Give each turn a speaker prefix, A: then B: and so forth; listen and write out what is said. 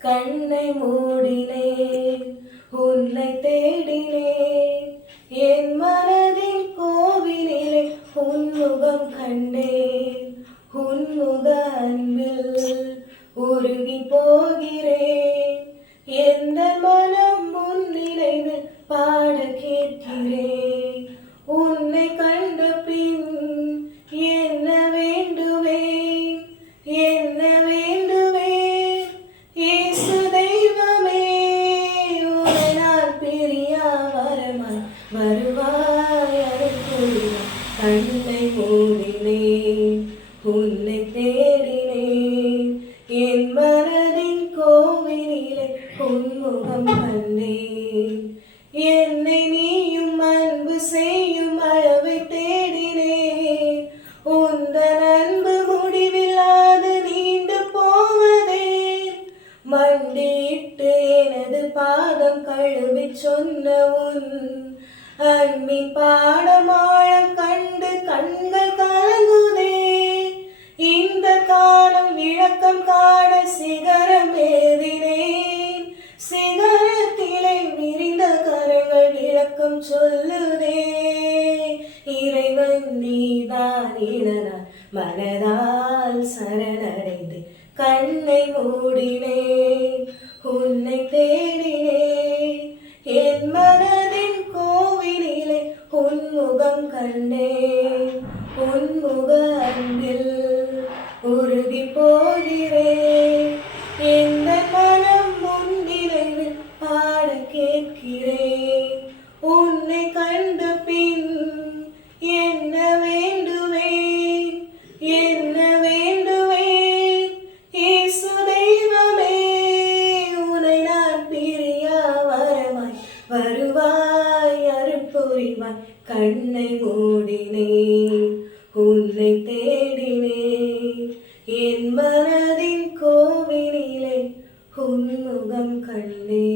A: கண்ணை மூடினே உன்னை தேடினே என் மனதின் கோவிலே உன்முகம் கண்டே உன்முக அன்பில் உருகி போகிறேன் எந்த மனம் முன் பாட கேட்கிறேன் மூடினேன் உன்னை தேடினேன். என் மனதின் கோவிலிலே உன்முகம் கண்டேன். என்னை நீயும் அன்பு செய்யும் அளவை தேடினேன். உந்தன் அன்பு முடிவில்லாது நீண்டு போவதே. மண்டியிட்டு எனது பாதம் கழுவி சொன்ன உன் அன்பின் பாடமாழம் கண்டு கண்கள் கலங்குதே. இந்த காலம் விளக்கம் காண சிகரம் ஏறினேன். சிகரத்திலே விரிந்த கரங்கள் விளக்கம் சொல்லுதே. இறைவன் நீதான் இனனா மனதால் சரணடைந்து கண்ணை மூடினேன். உன்னை தேடினேன். என் மனதின் உன்முகம் கண்டேன். உன்முக அன்பில் உறுதி போகிறேன் எந்த மனம் முன்னிறைவில் பாட கேட்கிறேன். அருட்புரிவாய் கண்ணை மூடினே உன்னை தேடினே. என் மனதின் கோவிலிலே உன்முகம் கண்ணே